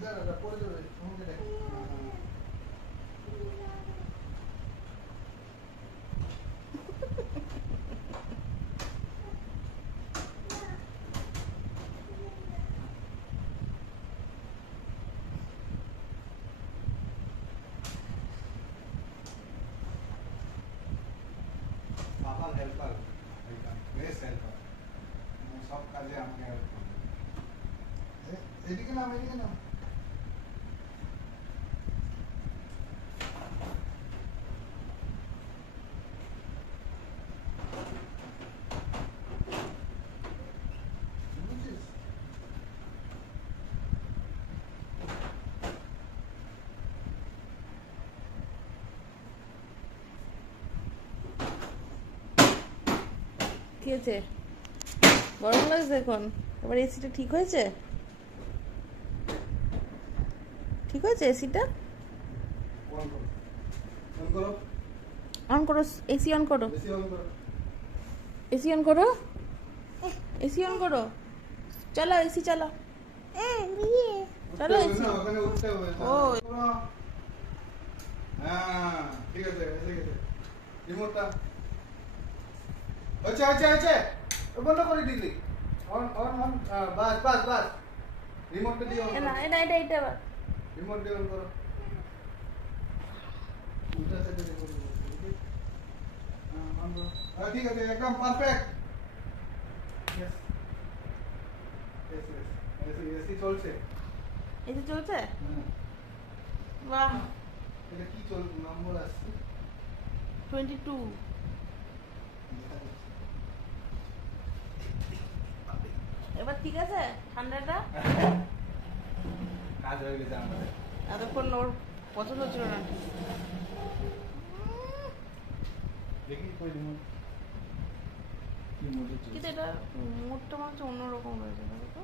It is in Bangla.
পড়ে যাবে আমাকে দেখ। বাবার হেল্পার, বেশ হেল্পার, সব কাজে আমাকে হেল্প করে। এদিকে নাম, এদিকে নাম। বুঝছিস? কি হয়েছে? গরম লাগছে এখন? এবার এসিটা ঠিক হয়েছে? ঠিক হয়েছে এসিটা? অন করো, অন করো, অন করো, এসি অন করো, বেশি অন করো। এসি অন করো, এসি অন করো, চালাও এসি চালাও, চলো উঠতে হবে এসি। না, ওখানে উঠতে হবে। ও হ্যাঁ, ঠিক আছে, এসে গেছে। রিমোটটা হচ্ছে হচ্ছে হচ্ছে, বন্ধ করে দিলি। অন অন অন, বাস বাস বাস। রিমোটটা দিয়ে অন না, করো, এটা আবার রিমোট দিয়ে অন করো। উল্টা সাইডে দেখো, হ্যাঁ, অন করো। হ্যাঁ, ঠিক আছে, একদম perfect. Yes yes yes, AC AC চলছে। এসি চলছে? হুম, বাহ, এটা কি চল নম্বর আসছে? 22। এবার ঠিক আছে ঠান্ডাটা? কাজ হয়ে গেছে আমাদের। এতক্ষণ ওর পছন্দ ছিল না। দেখি কই রিমোট, কি মোটর কিন্তু চলছে? এটা মোটটা মনে হচ্ছে অন্যরকম রয়েছে, দেখো তো।